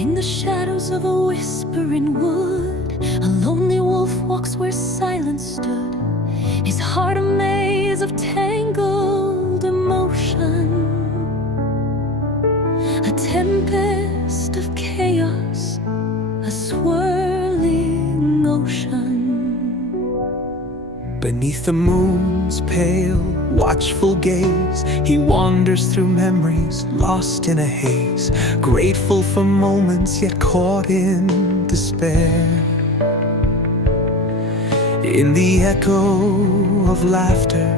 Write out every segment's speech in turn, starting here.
In the shadows of a whispering wood, a lonely wolf walks where silence stood, his heart a maze of tangled emotion, a tempest of chaos, a swirling ocean. Beneath the moon's pale, watchful gaze, he wanders through memories, lost in a haze, grateful for moments yet caught in despair. In the echo of laughter,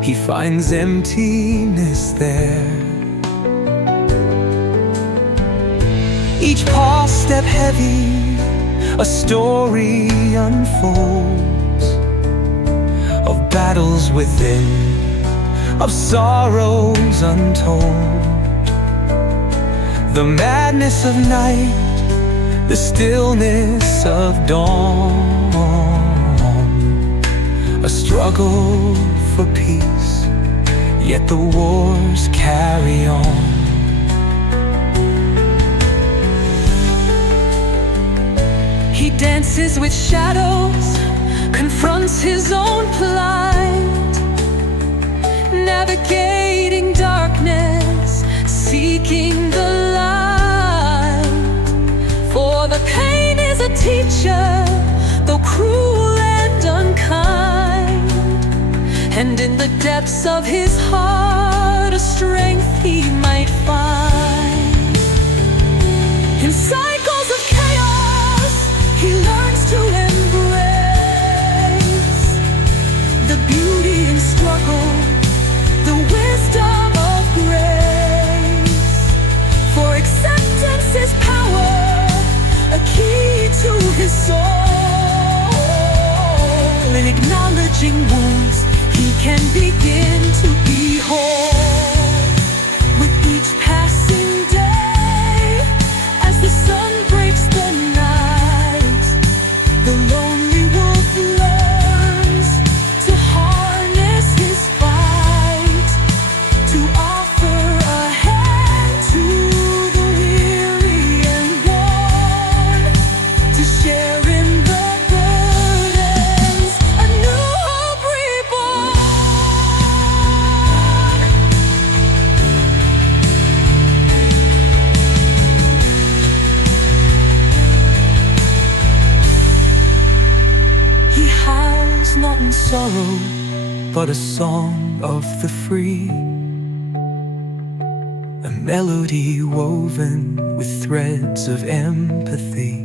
he finds emptiness there. Each pause step heavy, a story unfolds, of battles within, of sorrows untold. The madness of night, the stillness of dawn, a struggle for peace, yet the wars carry on. He dances with shadows, confronts his own plight, navigating darkness, seeking the light. For the pain is a teacher, though cruel and unkind, and in the depths of his heart a strength he might find. In cycles of chaos he learns to embrace the beauty in struggle, the wisdom of grace. For acceptance is power, a key to his soul. In acknowledging wounds, he can begin to be whole. With each passing day, as the sun breaks the night, the lonely wolf learns to harness his fight, to offer a hand to the weary and worn, to share in the burdens, a new hope reborn. He has not in sorrow, But a song of the free, a melody woven with threads of empathy.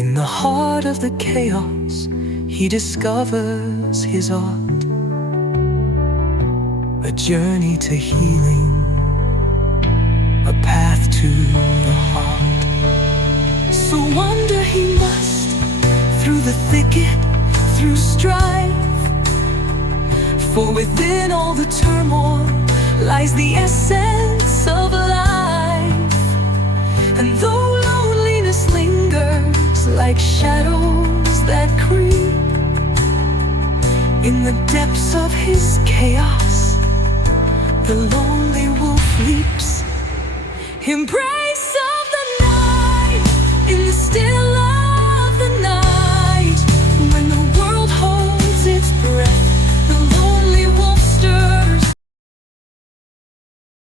In the heart of the chaos, he discovers his art, a journey to healing, a path to the heart. so wander he must, through the thicket, through strife. For within all the turmoil lies the essence of life. And though loneliness lingers like shadows that creep, in the depths of his chaos, the lonely wolf leaps, embrace